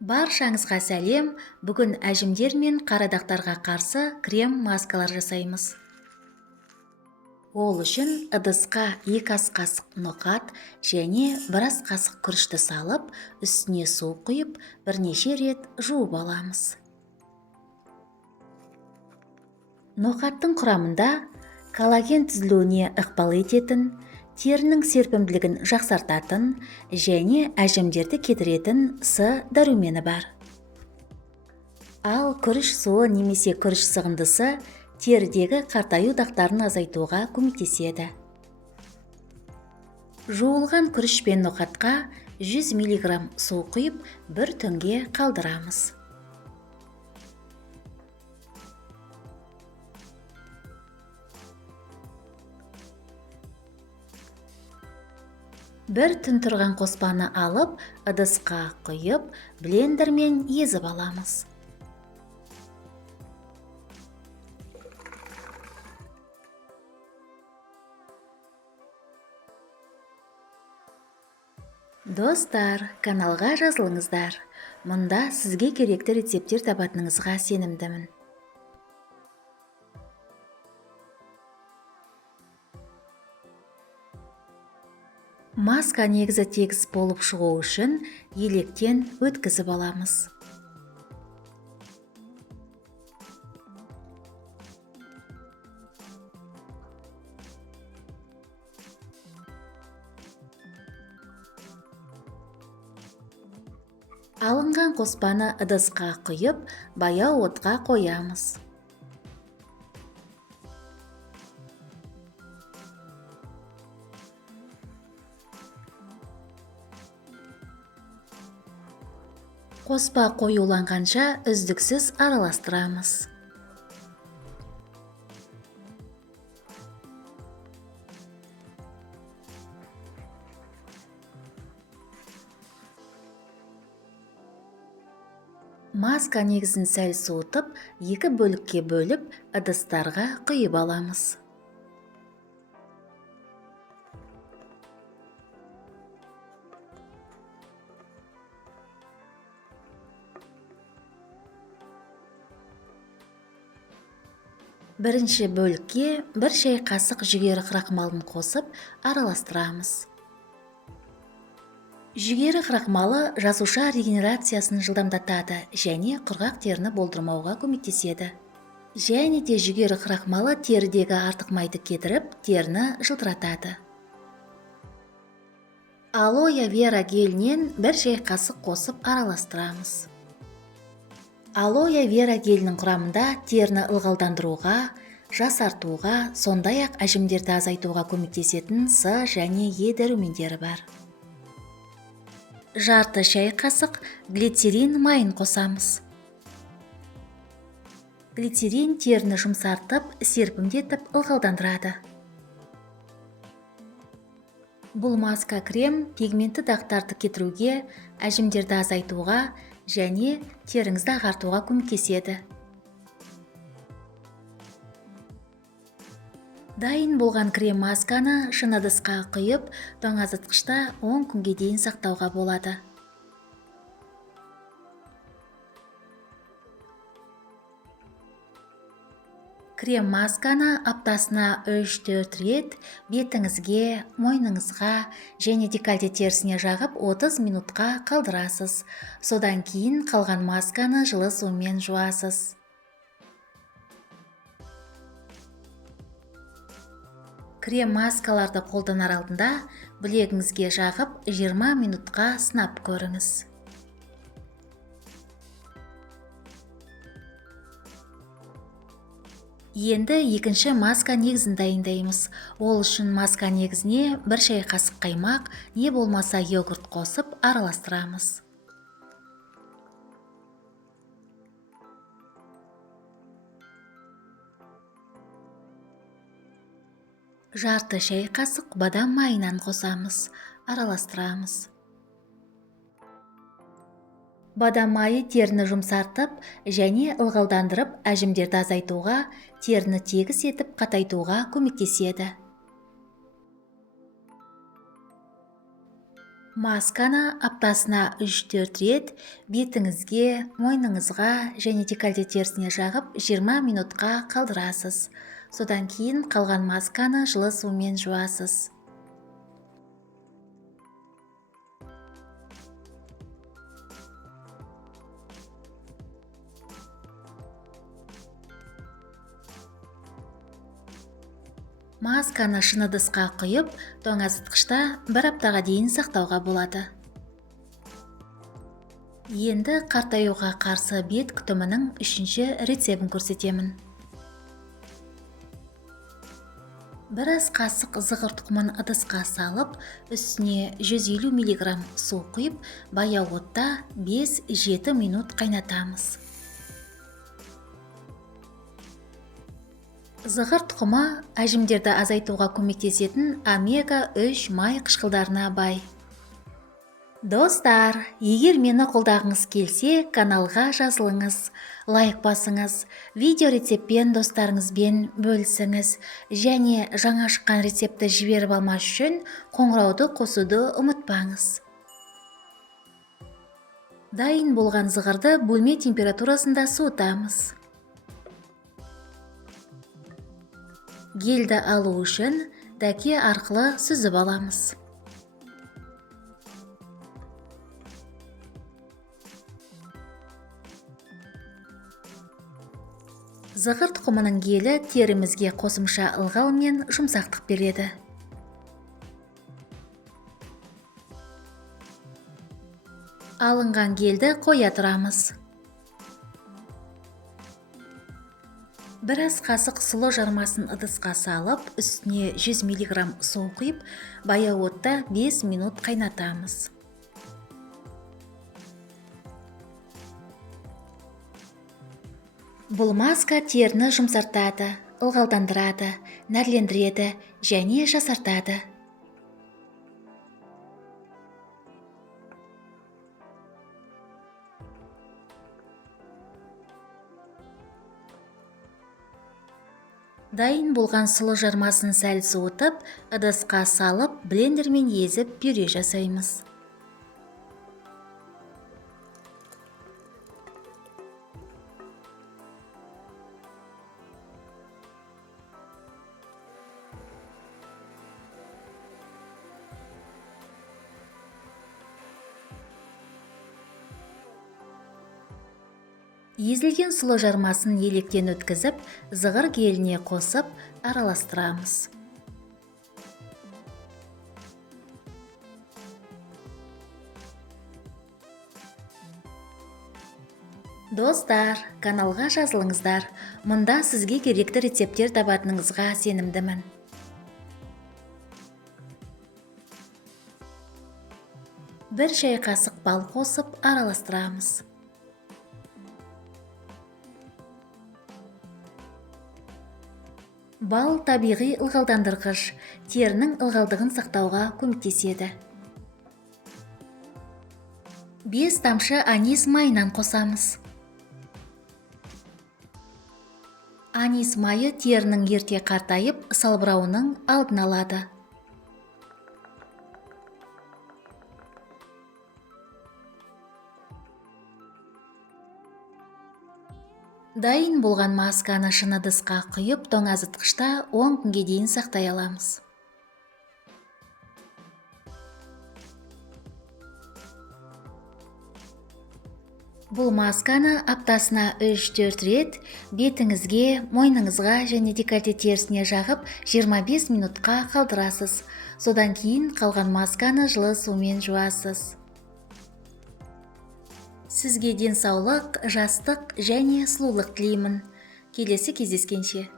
Баршаңызға сәлем. Бүгін әжімдер мен қарадақтарға қарсы крем маскалар жасаймыз. Ол үшін ыдысқа 2 ас қасық ноқат және 1 ас қасық күрішті салып, үстіне су құйып, бірнеше рет жуып аламыз. Ноқаттың құрамында коллаген түзілуіне ықпал ететін, терінің серпімділігін жақсартатын және әжімдерді кетіретін С дәрумені бар. Ал күріш суы немесе күріш сығындысы терідегі қартаю дақтарын азайтуға көмектеседі. Жуылған күріш пен ноқатқа 100 мг су құйып, бір түнге қалдырамыз. Бір түн тұрған қоспаны алып, ыдысқа құйып, блендермен езіп аламыз. Достар, каналға жазылыңыздар. Мұнда сізге керекті рецептер табатыныңызға сенімдімін. Маска негізі тегіс болып шығу үшін електен өткізіп аламыз. Алынған қоспаны ыдысқа құйып, баяу отқа қоямыз. Қоспа қоюланғанша үздіксіз араластырамыз. Маска негізін сәл суытып, 2 бөлікке бөліп, ыдыстарға құйып аламыз. Бірінші бөлікке 1 шай қасық жүгері крахмалын қосып, араластырамыз. Жүгері крахмалы жасуша регенерациясын жылдамдатады және құрғақ теріні болдырмауға көмектеседі. Және де жүгері крахмалы терідегі артық майды кетіріп, теріні жылтыратады. Алоэ вера гелінен 1 шай қасық қосып араластырамыз. Алоэ вера гелінің құрамында теріні ылғалдандыруға, жасартуға, сондай-ақ әжімдерді азайтуға көмектесетін С және Е дәрумендері бар. Жарты шай қасық глицерин майын қосамыз. Глицерин теріні жұмсартып, серпімдетіп, ылғалдандырады. Бұл маска крем пигментті дақтарды кетіруге, әжімдерді азайтуға және теріңізді ағартуға көмектеседі. Дайын болған крем масканы шыны ыдысқа құйып, тоңазытқышта 10 күнге дейін сақтауға болады. Крем масканы аптасына 3-4 рет бетіңізге, мойныңызға және декольте терісіне жағып 30 минутқа қалдырасыз. Содан кейін қалған масканы жылы сумен жуасыз. Крем маскаларды қолданар алдында білегіңізге жағып 20 минутқа сынап көріңіз. Енді екінші маска негізін дайындаймыз. Ол үшін маска негізіне 1 шай қасық қаймақ, не болмаса йогурт қосып араластырамыз. Жарты шай қасық бадам майынан қосамыз, араластырамыз. Бадам майы теріні жұмсартып және ылғалдандырып, әжімдерді азайтуға, теріні тегіс етіп қатайтуға көмектеседі. Масканы аптасына 3-4 рет бетіңізге, мойныңызға және декольте терісіне жағып 20 минутқа қалдырасыз. Содан кейін қалған масканы жылы сумен жуасыз. Масканы шыны ыдысқа құйып, тоңазытқышта 1 аптаға дейін сақтауға болады. Енді қартаюға қарсы бет күтімінің 3-ші рецебін көрсетемін. 1 ас қасық зығыр тұқымын ыдысқа салып, үстіне 150 мг су құйып, баяу отта 5-7 минут қайнатамыз. Зығыр тұқымы әжімдерді азайтуға көмектесетін омега-3 май қышқылдарына бай. Достар, егер мені қолдағыңыз келсе, каналға жазылыңыз, лайк басыңыз, видео рецептпен достарыңызбен бөлісіңіз, және жаңа шыққан рецепті жіберіп алмас үшін қоңырауды қосуды ұмытпаңыз. Дайын болған зығырды бөлме температурасында суытамыз. Гельді алу үшін дәке арқылы сүзіп аламыз. Зығыр тұқымының гелі терімізге қосымша ылғал мен жұмсақтық береді. Алынған гельді қоя тұрамыз. 1 ас қасық сұлы жармасын ыдысқа салып, үстіне 100 мг су құйып, баяу отта 5 минут қайнатамыз. Бұл маска теріні жұмсартады, ылғалдандырады, нәрлендіреді және жасартады. Дайын болған сұлы жармасын сәл суытып, ыдысқа салып, блендермен езіп пюре жасаймыз. Езілген сұлы жармасын електен өткізіп, зығыр геліне қосып, араластырамыз. Достар, каналға жазылыңыздар. Мұнда сізге керекті рецепттер табатыныңызға сенімдімін. Бір шай қасық бал қосып, араластырамыз. Бал табиғи ылғалдандырғыш, терінің ылғалдығын сақтауға көмектеседі. 5 тамшы анис майынан қосамыз. Анис майы терінің ерте қартайып, салбырауының алдын алады. Дайын болған масканы шыны ыдысқа құйып, тоңазытқышта 10 күнге дейін сақтай аламыз. Бұл масканы аптасына 3-4 рет бетіңізге, мойныңызға және декольте терісіне жағып 25 минутқа қалдырасыз. Содан кейін қалған масканы жылы сумен жуасыз. Сізге денсаулық, жастық және сұлулық тілеймін. Келесі кездескенше.